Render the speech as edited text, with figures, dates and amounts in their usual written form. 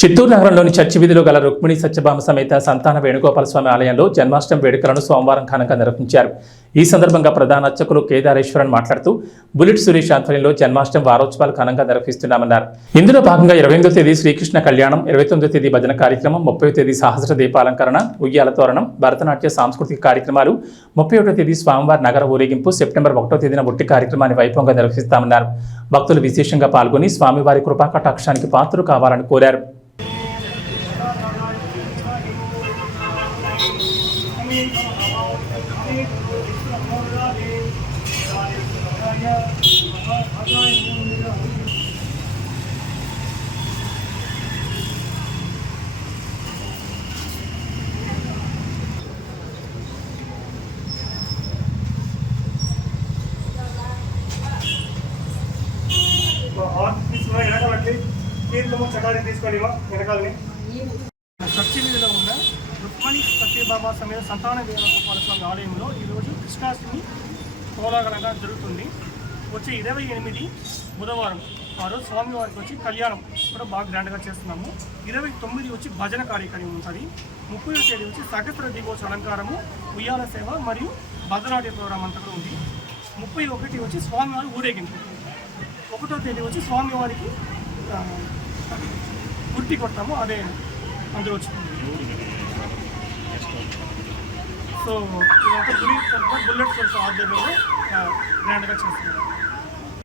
చిత్తూరు నగరంలోని చర్చి వీధిలో గల రుక్మిణి సత్యభామ సమేత సంతాన వేణుగోపాల స్వామి ఆలయంలో జన్మాష్టమి వేడుకలను సోమవారం ఘనంగా నిర్వహించారు. ఈ సందర్భంగా ప్రధాన అర్చకులు కేదారేశ్వరన్ మాట్లాడుతూ బుల్లెట్ సురేష్ ఆధ్వర్యంలో జన్మాష్టమి వారోత్సవాలు ఘనంగా నిర్వహిస్తున్నామన్నారు. ఇందులో భాగంగా 28వ తేదీ శ్రీకృష్ణ కళ్యాణం, 29వ తేదీ భజన కార్యక్రమం, 30వ తేదీ సహస్ర దీపాలంకరణ, ఉయ్యాల తోరణం, భరతనాట్య సాంస్కృతిక కార్యక్రమాలు, 31వ తేదీ స్వామివారి నగర ఊరేగింపు, సెప్టెంబర్ 1వ తేదీన బుట్టి కార్యక్రమాన్ని వైభవంగా నిర్వహిస్తామన్నారు. భక్తులు విశేషంగా పాల్గొని స్వామివారి కృపాకటాక్షానికి పాత్రలు కావాలని కోరారు. చర్చి వీధిలో ఉన్న రుక్మిణి సత్యభామ సమేత సంతాన వేణుగోపాల స్వామి ఆలయంలో ఈరోజు కృష్ణాష్టమి కోలాహలంగా జరుగుతుంది. వచ్చే 28 బుధవారం ఆ రోజు స్వామివారికి వచ్చి కళ్యాణం కూడా బాగా గ్రాండ్గా చేస్తున్నాము. 29 వచ్చి భజన కార్యక్రమం ఉంటుంది. 30వ తేదీ వచ్చి సహస్ర దీపోత్సవ అలంకారము, ఉయ్యాల సేవ మరియు భద్రనాట్య ప్రోగ్రాం అంతా కూడా ఉంది. 31 వచ్చి స్వామివారి ఊరేగింపు. 1వ తేదీ వచ్చి స్వామివారికి గుర్తి కొడతాము, అదే అందులో వచ్చింది. సో ఇదంతా బుల్లెట్ ఆధ్వర్యంలో గ్రాండ్గా చేస్తున్నాం.